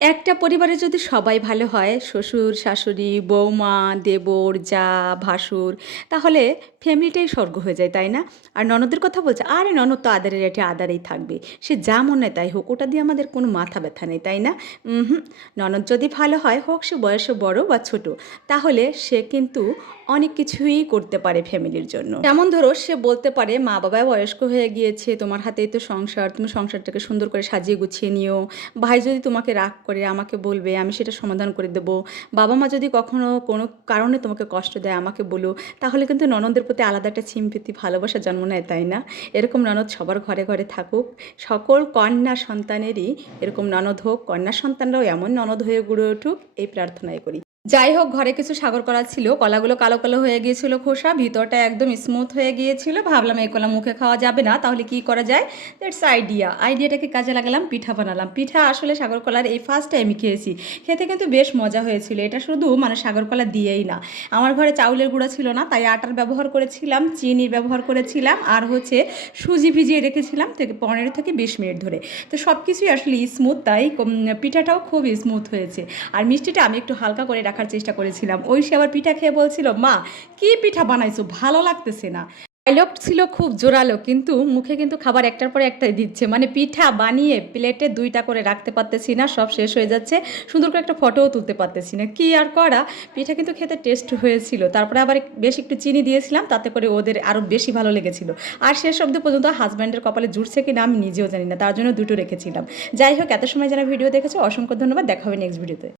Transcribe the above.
একটা পরিবারে যদি সবাই ভালো হয়, শ্বশুর, শাশুড়ি, বৌমা, দেবর, জা, ভাসুর, তাহলে ফ্যামিলিটাই স্বর্গ হয়ে যায়, তাই না? আর ননদের কথা বলছে, আরে ননদ তো আদারের এঠে আদারেই থাকবে। সে যা মনে হয় তাই হোক, ওটা দিয়ে আমাদের কোনো মাথা ব্যথা নেই, তাই না? উহুম। ননদ যদি ভালো হয়, হোক সে বয়সে বড় বা ছোট, তাহলে সে কিন্তু অনেক কিছুই করতে পারে ফ্যামিলির জন্য। যেমন ধরো, সে বলতে পারে মা বাবা বয়স্ক হয়ে গিয়েছে, তোমার হাতেই তো সংসার, তুমি সংসারটাকে সুন্দর করে সাজিয়ে গুছিয়ে নিও। ভাই যদি তোমাকে রাগ করে আমাকে বলবে, আমি সেটা সমাধান করে দেবো। বাবা মা যদি কখনো কোনো কারণে তোমাকে কষ্ট দেয় আমাকে বলো। তাহলে কিন্তু ননদের প্রতি আলাদা একটা সিম্প্যাথি, ভালোবাসা জন্ম নেয়, তাই না? এরকম ননদ সবার ঘরে ঘরে থাকুক। সকল কন্যা সন্তানেরই এরকম ননদ হোক, কন্যা সন্তানরাও এমন ননদ হয়ে গড়ে উঠুক, এই প্রার্থনাই করি। যাই হোক, ঘরে কিছু সাগর কলা ছিল, কলাগুলো কালো কালো হয়ে গিয়েছিল, খোসা ভিতরটা একদম স্মুথ হয়ে গিয়েছিল। ভাবলাম এই কলা মুখে খাওয়া যাবে না, তাহলে কি করা যায়? দ্যাটস আইডিয়াটাকে কাজে লাগালাম, পিঠা বানালাম। পিঠা আসলে সাগর কলার এই ফার্স্ট টাইম খেয়েছি, খেতে কিন্তু বেশ মজা হয়েছিল। এটা শুধু মানে সাগর কলা দিয়েই না, আমার ঘরে চাউলের গুঁড়া ছিল না, তাই আটার ব্যবহার করেছিলাম, চিনির ব্যবহার করেছিলাম, আর হচ্ছে সুজি ভিজিয়ে রেখেছিলাম থেকে 15 থেকে 20 মিনিট ধরে। তো সব কিছুই আসলে স্মুথ, তাই পিঠাটাও খুব স্মুথ হয়েছে। আর মিষ্টিটা আমি একটু হালকা করে রাখার চেষ্টা করেছিলাম। ওই সে আবার পিঠা খেয়ে বলছিল, মা কি পিঠা বানাইছো, ভালো লাগতেছে না। ডায়লগ ছিল খুব জোরালো, কিন্তু মুখে কিন্তু খাবার একটার পরে একটাই দিচ্ছে। মানে পিঠা বানিয়ে প্লেটে 2টা করে রাখতে পারতেছি না, সব শেষ হয়ে যাচ্ছে। সুন্দর করে একটা ফটোও তুলতে পারতেছি না, কি আর করা। পিঠা কিন্তু খেতে টেস্ট হয়েছিল, তারপরে আবার বেশ একটু চিনি দিয়েছিলাম, তাতে করে ওদের আরও বেশি ভালো লেগেছিল। আর শেষ অবধি পর্যন্ত হাজব্যান্ডের কপালে জুটছে কি না আমি নিজেও জানি না, তার জন্য দুটো রেখেছিলাম। যাই হোক, এত সময় যারা ভিডিও দেখেছো অসংখ্য ধন্যবাদ, দেখা হবে নেক্সট ভিডিওতে।